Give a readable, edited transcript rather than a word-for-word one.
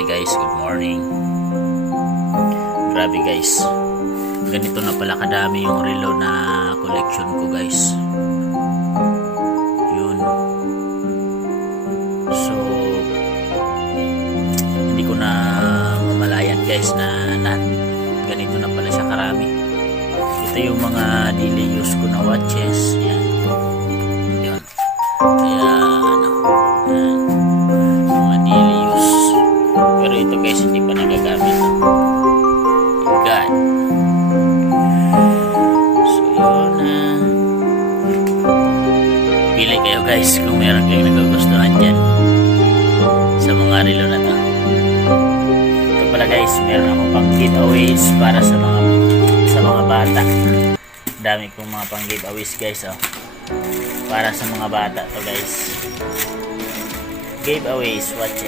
Hi guys, good morning. Grabe guys, ganito na pala kadami yung relo na collection ko guys. Yun. So hindi ko na mamalayan guys na ganito na pala siya karami. Ito yung mga daily use ko na watches. Yan. Yun. Kaya mga daily use. Pero ito guys hindi pa nagagamit. God. So yun pili kayo guys kung meron kayong nagugustuhan dyan sa mga relo na to. Ito pala guys, meron ako pang giveaways para sa mga bata. Dami kong mga pang giveaways guys, oh. Para sa mga bata to guys. Giveaways watches.